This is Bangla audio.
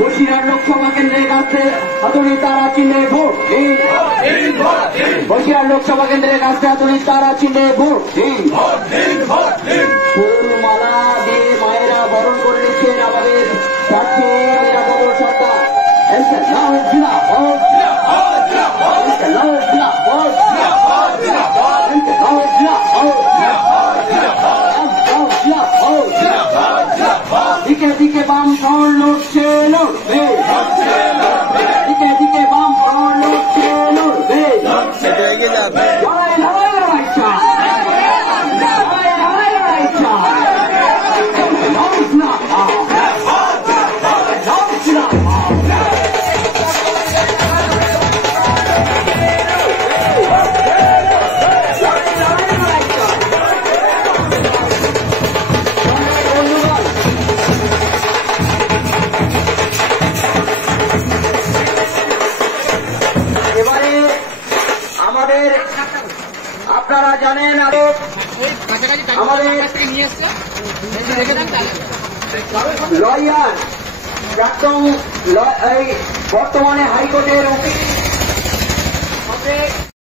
বসিরহাট লোকসভা কেন্দ্রের কাছে আধুনিক তারা চিহ্নে ভোট দিন। বসিরহাট লোকসভা কেন্দ্রের কাছে আধুনিক তারা চিহ্নে ভোট দিন। ফুলমালা দিয়ে মায়েরা বরণ করে নিচ্ছেন আমাদের প্রার্থী নিরাপদ সরকার। দিকে দিকে বাম ফ্রন্ট লড়ছে লড়বে, দিকে দিকে বাম ফ্রন্ট লড়ছে লড়বে। লড়াই লড়াই লড়াই চাই, লড়াই লড়াই লড়াই চাই। আমাদের আপনারা জানেন আমাদের লয়ার প্রাক্তন বর্তমানে হাইকোর্টের